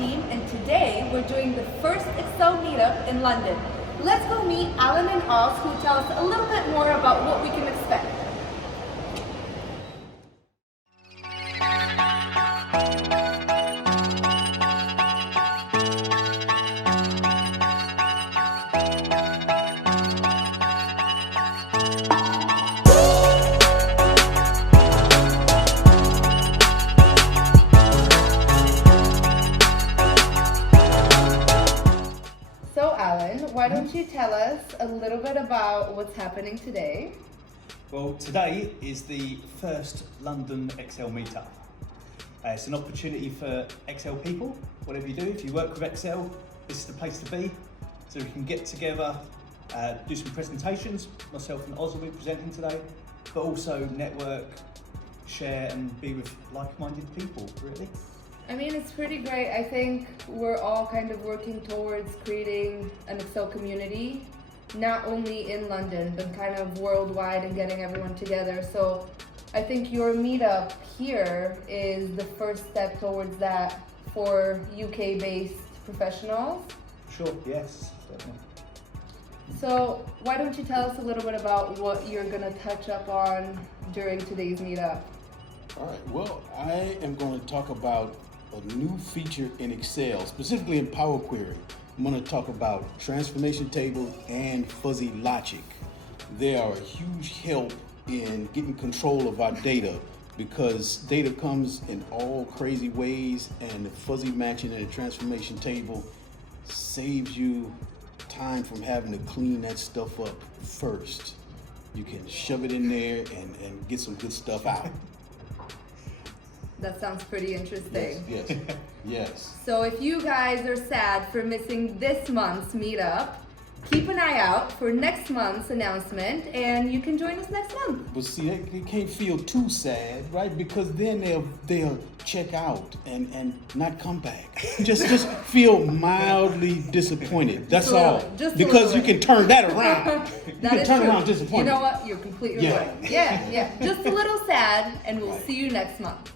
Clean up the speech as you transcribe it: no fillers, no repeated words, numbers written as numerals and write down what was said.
team, and today we're doing the first Excel Meetup in London. Let's go meet Alan and Oz, who will tell us a little bit more about what we can expect. So Alan, why don't you tell us a little bit about what's happening today? Well, today is the first London Excel Meetup. It's an opportunity for Excel people, whatever you do. If you work with Excel, this is the place to be. So we can get together, do some presentations. Myself and Oz will be presenting today, but also network, share and be with like-minded people, really. I mean, it's pretty great. I think we're all kind of working towards creating an Excel community, not only in London, but kind of worldwide and getting everyone together. So I think your meetup here is the first step towards that for UK-based professionals. Sure, yes, certainly. So why don't you tell us a little bit about what you're going to touch up on during today's meetup? All right, well, I am going to talk about a new feature in Excel, specifically in Power Query. I'm going to talk about transformation tables and fuzzy logic. They are a huge help in getting control of our data because data comes in all crazy ways, and the fuzzy matching in a transformation table saves you time from having to clean that stuff up first. You can shove it in there and get some good stuff out. That sounds pretty interesting. Yes, yes. So if you guys are sad for missing this month's meetup, keep an eye out for next month's announcement and you can join us next month. But see, they can't feel too sad, right? Because then they'll check out and not come back. Just feel mildly disappointed. That's all. Because you can turn that around. You can turn around disappointed. You know what? You're completely right. Yeah. Just a little sad, and we'll see you next month.